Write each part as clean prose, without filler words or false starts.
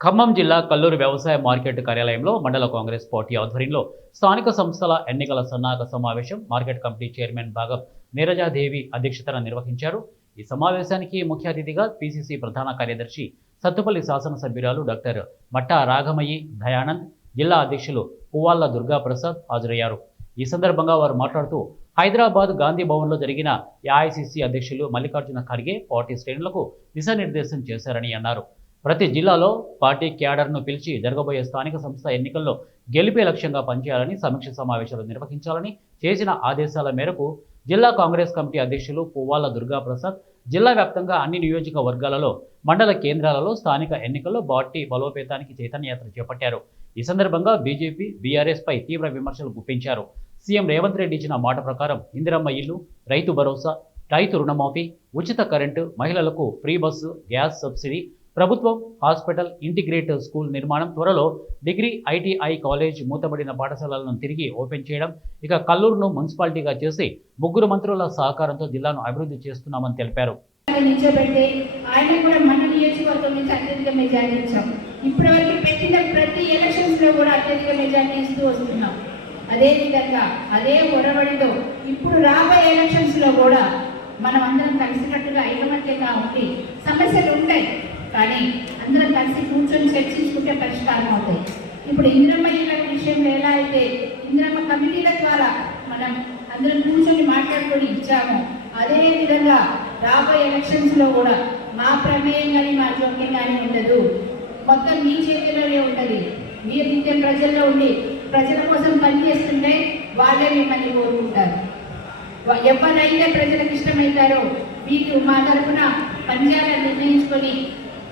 ఖమ్మం జిల్లా కల్లూరు వ్యవసాయ మార్కెట్ కార్యాలయంలో మండల కాంగ్రెస్ పార్టీ ఆధ్వర్యంలో స్థానిక సంస్థల ఎన్నికల సన్నాహక సమావేశం మార్కెట్ కమిటీ చైర్మన్ భాగం నీరజాదేవి అధ్యక్షతన నిర్వహించారు. ఈ సమావేశానికి ముఖ్య అతిథిగా పిసిసి ప్రధాన కార్యదర్శి సత్తుపల్లి శాసనసభ్యురాలు డాక్టర్ మట్టా రాఘమయ్యి దయానంద్, జిల్లా అధ్యక్షులు పువ్వాళ్ల దుర్గాప్రసాద్ హాజరయ్యారు. ఈ సందర్భంగా వారు మాట్లాడుతూ హైదరాబాద్ గాంధీ భవన్లో జరిగిన ఏఐసిసి అధ్యక్షులు మల్లికార్జున ఖర్గే పార్టీ శ్రేణులకు దిశానిర్దేశం చేశారని అన్నారు. ప్రతి జిల్లాలో పార్టీ క్యాడర్ను పిలిచి జరగబోయే స్థానిక సంస్థ ఎన్నికల్లో గెలిపే లక్ష్యంగా పనిచేయాలని సమీక్ష సమావేశాలు నిర్వహించాలని చేసిన ఆదేశాల మేరకు జిల్లా కాంగ్రెస్ కమిటీ అధ్యక్షులు పువ్వాళ్ల దుర్గాప్రసాద్ జిల్లా వ్యాప్తంగా అన్ని నియోజకవర్గాలలో మండల కేంద్రాలలో స్థానిక ఎన్నికల్లో పార్టీ బలోపేతానికి చైతన్యయాత్ర చేపట్టారు. ఈ సందర్భంగా బీజేపీ, బీఆర్ఎస్ పై తీవ్ర విమర్శలు గుప్పించారు. సీఎం రేవంత్ రెడ్డి ఇచ్చిన మాట ప్రకారం ఇందిరమ్మ ఇల్లు, రైతు భరోసా, రైతు రుణమాఫీ, ఉచిత కరెంటు, మహిళలకు ఫ్రీ బస్సు, గ్యాస్ సబ్సిడీ, ప్రభుత్వం హాస్పిటల్, ఇంటిగ్రేటెడ్ స్కూల్ నిర్మాణం, త్వరలో డిగ్రీ, ఐటీఐ కాలేజ్, మూతబడిన పాఠశాలలను తిరిగి ఓపెన్ చేయడం, ఇక కల్లూరును మున్సిపాలిటీగా చేసి ముగ్గురు మంత్రుల సహకారంతో జిల్లాను అభివృద్ధి చేస్తున్నామని తెలిపారు. ఇప్పటివరకు పెట్టిన ప్రతి ఎలక్షన్స్ లో కూడా అత్యధిక మెజార్టీ ఇస్తూ వస్తున్నాం. అదే విధంగా అదే ఒరవడితో ఇప్పుడు రాబోయే ఎలక్షన్స్ లో కూడా మనం అందరం కలిసినట్టుగా ఐకమత్యంగా ఉండి, సమస్యలు ఉంటాయి కానీ అందరం కలిసి కూర్చొని చర్చించుకుంటే పరిష్కారం అవుతాయి. ఇప్పుడు ఇందిరమ్మ ఇళ్ళ విషయంలో ఎలా అయితే ఇందిరమ్మ కమిటీల ద్వారా మనం అందరం కూర్చొని మాట్లాడుకొని ఇచ్చామో, అదే విధంగా రాబోయే ఎలక్షన్స్ లో కూడా మా ప్రమేయం కానీ మా జోక్యం కానీ ఉండదు. మొత్తం మీ చేతిలోనే ఉంటుంది. మీరు నిత్యం ప్రజల్లో ఉండి ప్రజల కోసం పనిచేస్తుంటే వాళ్ళే మిమ్మల్ని కోరుకుంటారు. ఎవరైతే ప్రజలకు ఇష్టమవుతారో మీకు మా తరఫున పనిచేయాలని నిర్ణయించుకొని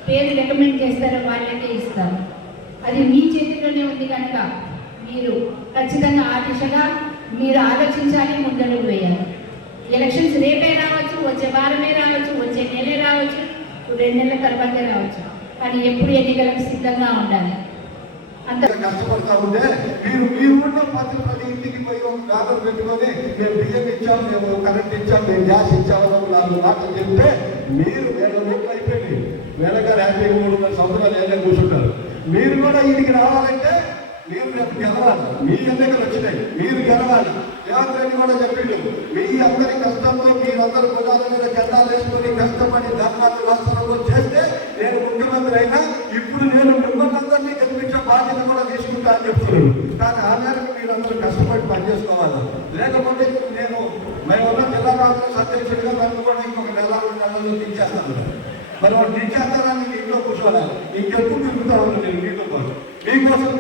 పేరు రికమెండ్ చేస్తారో వాళ్ళకే ఇస్తారు. అది మీ చేతిలోనే ఉంది కనుక మీరు ఖచ్చితంగా ఆ దిశగా మీరు ఆలోచించాలి, ముందడుగు వేయాలి. ఎలక్షన్స్ రేపే రావచ్చు, వచ్చే వారమే రావచ్చు, వచ్చే నెలే రావచ్చు, 2 నెలల తర్వాతే రావచ్చు, కానీ ఎప్పుడు ఎన్నికలకు సిద్ధంగా ఉండాలి. అంత కష్టపడతా ఉంటే మీరు మీ ఊళ్ళో 10 ఇంటికి పోయి ఒక గాథలు పెట్టుకొని మేము బియ్యం ఇచ్చాము, మేము కరెంట్ ఇచ్చాము, మేము గ్యాస్ ఇచ్చాము 4 మాటలు చెప్తే మీరు 1,000 ఓట్లు అయిపోయింది. వేలగారు 53 సంవత్సరాలు ఏదైనా కూర్చుంటారు. మీరు కూడా ఇంటికి రావాలంటే మీరు రేపు గెలవాలి. మీ ఎన్నికలు వచ్చినాయి, మీరు గెలవాలి. రేవంత్ రెడ్డి కూడా చెప్పిండు, మీ అందరి కష్టంలో మీరందరూ గుడాల మీద జెండాలు వేసుకొని కష్టపడి ధర్మాన్ని రాష్ట్రంలో చేస్తే నేను ముఖ్యమంత్రి అయినా ఇప్పుడు నేను మిమ్మల్ని అందరినీ గెలిపించే బాధ్యత కూడా తీసుకుంటా అని చెప్తున్నాను. కానీ ఆ మేరకు మీరందరూ కష్టపడి పనిచేసుకోవాలి. లేకపోతే మేమున్న జిల్లా కాంగ్రెస్ అధ్యక్షుడిగా మేము కూడా ఇంకొక 1-2 నెలల్లో దించేస్తాను. మరి వాళ్ళు దించేస్తారని ఇంట్లో కూర్చోవాలి. ఇంకెప్పుడు తిరుగుతా ఉన్నాను నేను మీతో పాటు. మీకోసం